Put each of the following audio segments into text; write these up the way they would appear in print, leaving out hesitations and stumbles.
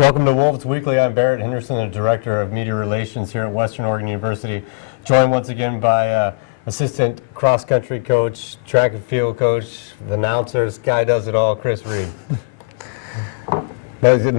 Welcome to Wolves Weekly. I'm Barrett Henderson, the Director of Media Relations here at Western Oregon University. Joined once again by Assistant Cross-Country Coach, Track and Field Coach, the announcer, this guy does it all, Chris Reed. That's a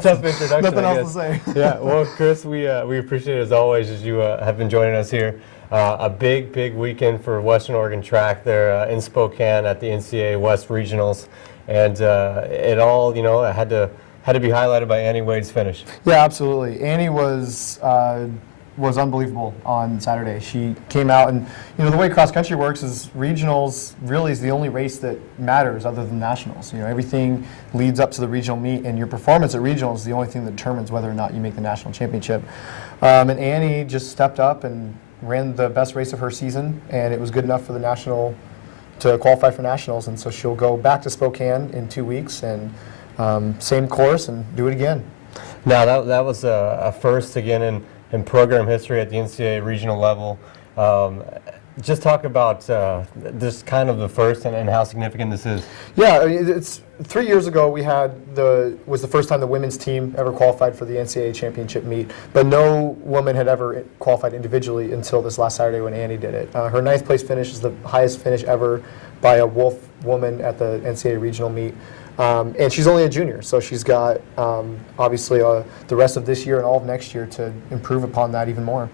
tough introduction. Nothing else to say. Yeah, well, Chris, we appreciate it as always as you have been joining us here. A big weekend for Western Oregon track there in Spokane at the NCAA West Regionals, and it all had to be highlighted by Annie Wade's finish. Yeah, absolutely. Annie was unbelievable on Saturday. She came out, and the way cross country works is regionals really is the only race that matters other than nationals. Everything leads up to the regional meet, and your performance at regionals is the only thing that determines whether or not you make the national championship. And Annie just stepped up and ran the best race of her season, and it was good enough for the national to qualify for nationals. And so she'll go back to Spokane in 2 weeks and same course and do it again. Now that was a first again in program history at the NCAA regional level. Just talk about this kind of the first and how significant this is. Yeah, it's 3 years ago was the first time the women's team ever qualified for the NCAA championship meet, but no woman had ever qualified individually until this last Saturday when Annie did it. Her 9th place finish is the highest finish ever by a Wolf woman at the NCAA regional meet. And she's only a junior, so she's got obviously the rest of this year and all of next year to improve upon that even more.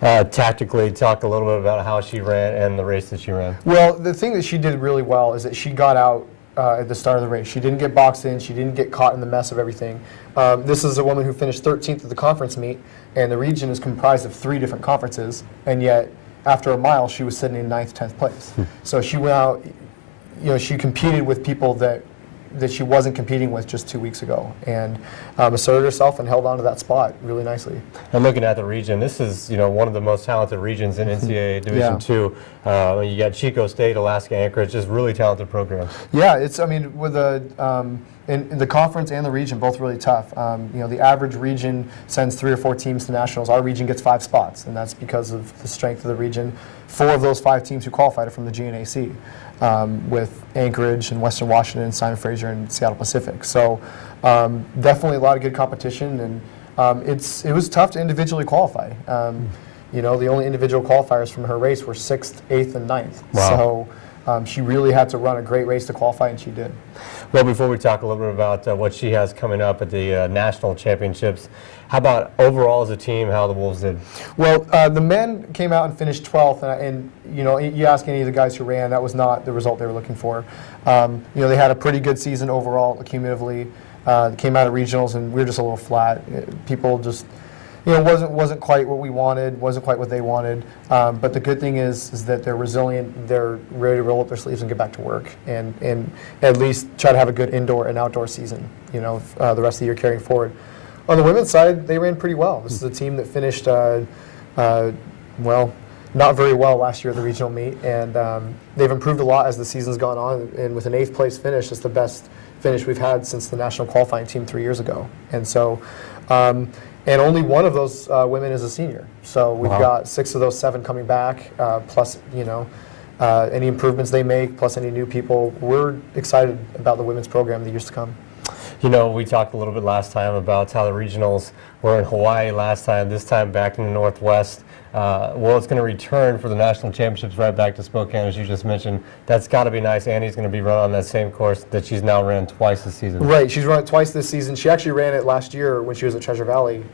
Tactically, talk a little bit about how she ran and the race that she ran. Well, the thing that she did really well is that she got out at the start of the race. She didn't get boxed in. She didn't get caught in the mess of everything. This is a woman who finished 13th at the conference meet, and the region is comprised of 3 different conferences, and yet after a mile she was sitting in 9th, 10th place. So she went out, she competed with people that she wasn't competing with just 2 weeks ago, and asserted herself and held on to that spot really nicely. And looking at the region, this is one of the most talented regions in NCAA Division II. You got Chico State, Alaska Anchorage, just really talented programs. Yeah, with in the conference and the region, both really tough. The average region sends 3 or 4 teams to nationals. Our region gets 5 spots, and that's because of the strength of the region. 4 of those 5 teams who qualified are from the GNAC. With Anchorage and Western Washington, Simon Fraser, and Seattle Pacific. So definitely a lot of good competition, and it was tough to individually qualify. The only individual qualifiers from her race were 6th, 8th, and 9th. Wow. So she really had to run a great race to qualify, and she did. Well, before we talk a little bit about what she has coming up at the national championships, how about overall as a team, how the Wolves did? Well, the men came out and finished 12th, and you ask any of the guys who ran, that was not the result they were looking for. They had a pretty good season overall, cumulatively. They came out of regionals, and we were just a little flat. People just, wasn't quite what we wanted, wasn't quite what they wanted. But the good thing is that they're resilient, they're ready to roll up their sleeves and get back to work, and at least try to have a good indoor and outdoor season, the rest of the year carrying forward. On the women's side, they ran pretty well. This is a team that finished, not very well last year at the regional meet, and they've improved a lot as the season's gone on, and with an 8th place finish, it's the best finish we've had since the national qualifying team 3 years ago. And so, and only one of those women is a senior. So we've got 6 of those 7 coming back, plus, any improvements they make, plus any new people. We're excited about the women's program in the years to come. We talked a little bit last time about how the regionals were in Hawaii last time, this time back in the Northwest. Well, it's going to return for the national championships right back to Spokane, as you just mentioned. That's got to be nice. Annie's going to be running on that same course that she's now ran twice this season. Right. She's run it twice this season. She actually ran it last year when she was at Treasure Valley.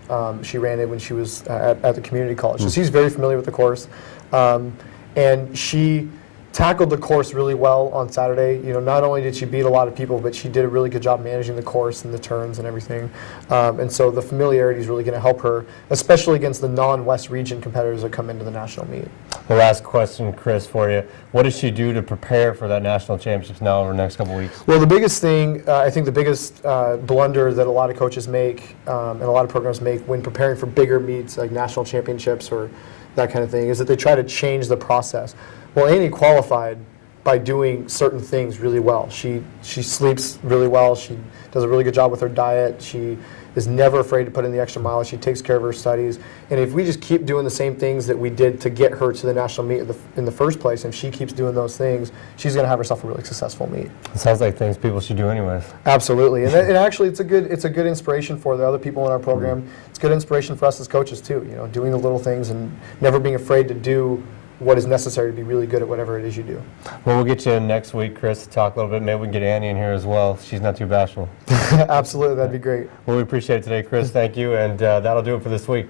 She ran it when she was at the community college. So she's very familiar with the course. And she tackled the course really well on Saturday. Not only did she beat a lot of people, but she did a really good job managing the course and the turns and everything. And so the familiarity is really going to help her, especially against the non-West region competitors that come into the national meet. The last question, Chris, for you. What does she do to prepare for that national championships now over the next couple of weeks? Well, the biggest thing, I think the biggest blunder that a lot of coaches make and a lot of programs make when preparing for bigger meets like national championships or that kind of thing is that they try to change the process. Well, Annie qualified by doing certain things really well. She sleeps really well. She does a really good job with her diet. She is never afraid to put in the extra mile. She takes care of her studies. And if we just keep doing the same things that we did to get her to the national meet in the first place, and she keeps doing those things, she's going to have herself a really successful meet. It sounds like things people should do anyways. Absolutely. And actually, it's a good inspiration for the other people in our program. It's good inspiration for us as coaches, too, you know, doing the little things and never being afraid to do what is necessary to be really good at whatever it is you do. Well, we'll get you in next week, Chris, to talk a little bit. Maybe we can get Annie in here as well. She's not too bashful. Absolutely, that'd be great. Well, we appreciate it today, Chris. Thank you, and that'll do it for this week.